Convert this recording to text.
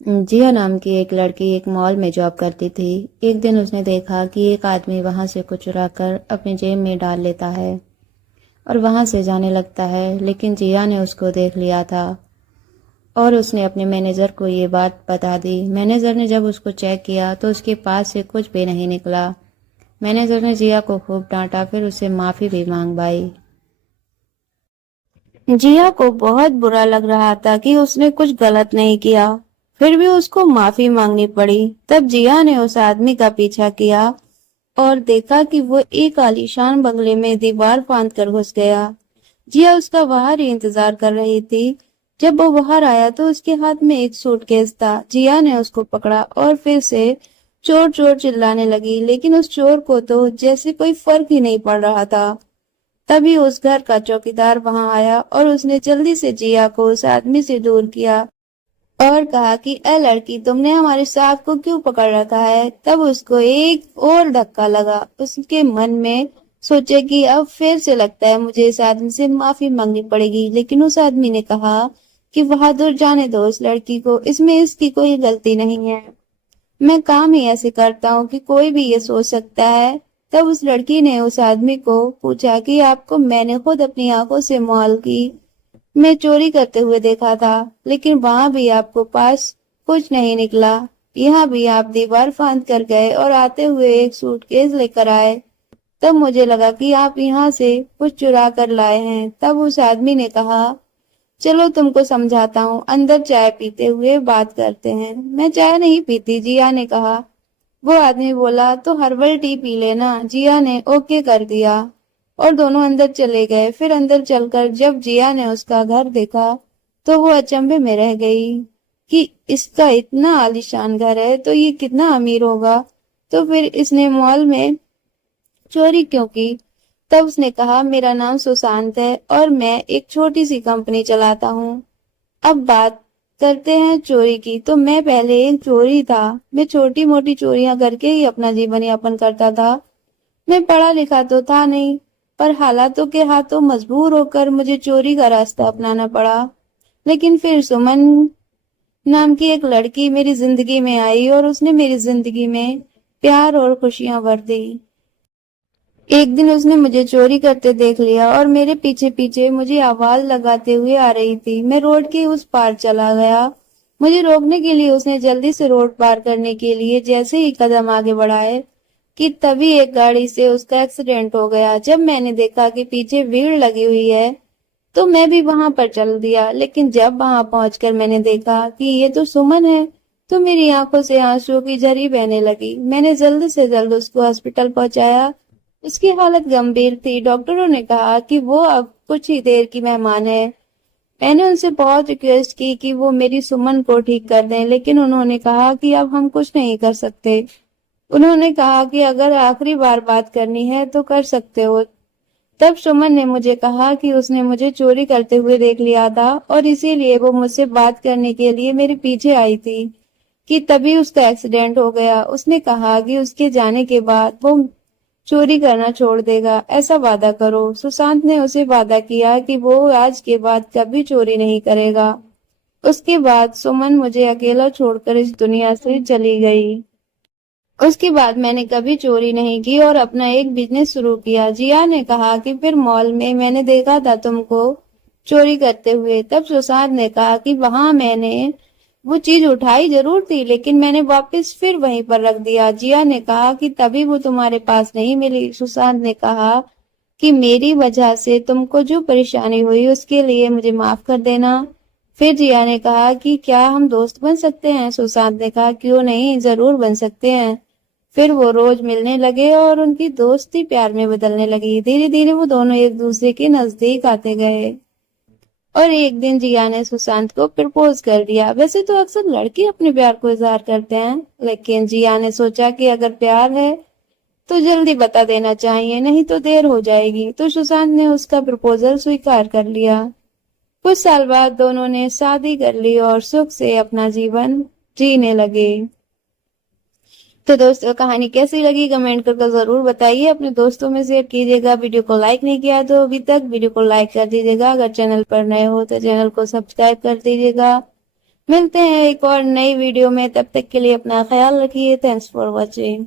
जिया नाम की एक लड़की एक मॉल में जॉब करती थी। एक दिन उसने देखा कि एक आदमी वहां से कुछ चुरा कर अपनी जेब में डाल लेता है और वहां से जाने लगता है, लेकिन जिया ने उसको देख लिया था और उसने अपने मैनेजर को ये बात बता दी। मैनेजर ने जब उसको चेक किया तो उसके पास से कुछ भी नहीं निकला। मैनेजर ने जिया को खूब डांटा, फिर उससे माफी भी मांगवाई। जिया को बहुत बुरा लग रहा था कि उसने कुछ गलत नहीं किया, फिर भी उसको माफी मांगनी पड़ी। तब जिया ने उस आदमी का पीछा किया और देखा कि वो एक आलीशान बंगले में दीवार फांद कर घुस गया। जिया उसका बाहर ही इंतजार कर रही थी। जब वो बाहर आया तो उसके हाथ में एक सूटकेस था। जिया ने उसको पकड़ा और फिर से चोर चोर चिल्लाने लगी, लेकिन उस चोर को तो जैसे कोई फर्क ही नहीं पड़ रहा था। तभी उस घर का चौकीदार वहां आया और उसने जल्दी से जिया को उस आदमी से दूर किया और कहा कि ए लड़की, तुमने हमारे सांप को क्यों पकड़ रखा है। तब उसको एक और धक्का लगा। उसके मन में सोचे कि अब फिर से लगता है मुझे इस आदमी से माफी मांगनी पड़ेगी, लेकिन उस आदमी ने कहा कि बहादुर, जाने दो उस लड़की को, इसमें इसकी कोई गलती नहीं है। मैं काम ही ऐसे करता हूँ कि कोई भी ये सोच सकता है। तब उस लड़की ने उस आदमी को पूछा कि आपको मैंने खुद अपनी आंखों से मॉल की मैं चोरी करते हुए देखा था, लेकिन वहां भी आपको पास कुछ नहीं निकला। यहाँ भी आप दीवार फांद कर गए और आते हुए एक सूटकेस लेकर आए। तब मुझे लगा कि आप यहाँ से कुछ चुरा कर लाए हैं। तब उस आदमी ने कहा, चलो तुमको समझाता हूँ, अंदर चाय पीते हुए बात करते हैं। मैं चाय नहीं पीती, जिया ने कहा। वो आदमी बोला, तो हर्बल टी पी लेना। जिया ने ओके कर दिया और दोनों अंदर चले गए। फिर अंदर चलकर जब जिया ने उसका घर देखा तो वो अचंभे में रह गई कि इसका इतना आलीशान घर है तो ये कितना अमीर होगा, तो फिर इसने मॉल में चोरी क्यों की। तब उसने कहा, मेरा नाम सुशांत है और मैं एक छोटी सी कंपनी चलाता हूँ। अब बात करते हैं चोरी की। तो मैं पहले एक चोरी था। मैं छोटी मोटी चोरियां करके ही अपना जीवन यापन करता था। मैं पढ़ा लिखा तो था नहीं, पर हालातों के हाथों मजबूर होकर मुझे चोरी का रास्ता अपनाना पड़ा। लेकिन फिर सुमन नाम की एक लड़की मेरी जिंदगी में आई और उसने मेरी जिंदगी में प्यार और खुशियां भर दी। एक दिन उसने मुझे चोरी करते देख लिया और मेरे पीछे पीछे मुझे आवाज लगाते हुए आ रही थी। मैं रोड के उस पार चला गया। मुझे रोकने के लिए उसने जल्दी से रोड पार करने के लिए जैसे ही कदम आगे बढ़ाए कि तभी एक गाड़ी से उसका एक्सीडेंट हो गया। जब मैंने देखा कि पीछे भीड़ लगी हुई है तो मैं भी वहां पर चल दिया, लेकिन जब वहां पहुंचकर मैंने देखा कि ये तो सुमन है तो मेरी आंखों से आंसुओं की झरी बहने लगी। मैंने जल्द से जल्द उसको हॉस्पिटल पहुंचाया। उसकी हालत गंभीर थी। डॉक्टरों ने कहा कि वो अब कुछ ही देर की मेहमान है। मैंने उनसे बहुत रिक्वेस्ट की कि वो मेरी सुमन को ठीक कर दें, लेकिन उन्होंने कहा कि अब हम कुछ नहीं कर सकते। उन्होंने कहा कि अगर आखिरी बार बात करनी है तो कर सकते हो। तब सुमन ने मुझे कहा कि उसने मुझे चोरी करते हुए देख लिया था और इसीलिए वो मुझसे बात करने के लिए मेरे पीछे आई थी कि तभी उसका एक्सीडेंट हो गया। उसने कहा कि उसके जाने के बाद वो चोरी करना छोड़ देगा, ऐसा वादा करो। सुशांत ने उसे वादा किया कि वो आज के बाद कभी चोरी नहीं करेगा। उसके बाद सुमन मुझे अकेला छोड़कर इस दुनिया से चली गई। उसके बाद मैंने कभी चोरी नहीं की और अपना एक बिजनेस शुरू किया। जिया ने कहा कि फिर मॉल में मैंने देखा था तुमको चोरी करते हुए। तब सुशांत ने कहा कि वहां मैंने वो चीज उठाई जरूर थी, लेकिन मैंने वापस फिर वहीं पर रख दिया। जिया ने कहा कि तभी वो तुम्हारे पास नहीं मिली। सुशांत ने कहा कि मेरी वजह से तुमको जो परेशानी हुई उसके लिए मुझे माफ कर देना। फिर जिया ने कहा कि क्या हम दोस्त बन सकते हैं। सुशांत ने कहा, क्यों नहीं, जरूर बन सकते हैं। फिर वो रोज मिलने लगे और उनकी दोस्ती प्यार में बदलने लगी। धीरे धीरे वो दोनों एक दूसरे के नजदीक आते गए और एक दिन जिया ने सुशांत को प्रपोज कर दिया। वैसे तो अक्सर लड़के अपने प्यार को इजहार करते हैं, लेकिन जिया ने सोचा कि अगर प्यार है तो जल्दी बता देना चाहिए, नहीं तो देर हो जाएगी। तो सुशांत ने उसका प्रपोजल स्वीकार कर लिया। कुछ साल बाद दोनों ने शादी कर ली और सुख से अपना जीवन जीने लगे। तो दोस्तों, कहानी कैसी लगी कमेंट करके जरूर बताइए। अपने दोस्तों में शेयर कीजिएगा। वीडियो को लाइक नहीं किया तो अभी तक वीडियो को लाइक कर दीजिएगा। अगर चैनल पर नए हो तो चैनल को सब्सक्राइब कर दीजिएगा। मिलते हैं एक और नई वीडियो में, तब तक के लिए अपना ख्याल रखिए। Thanks for watching.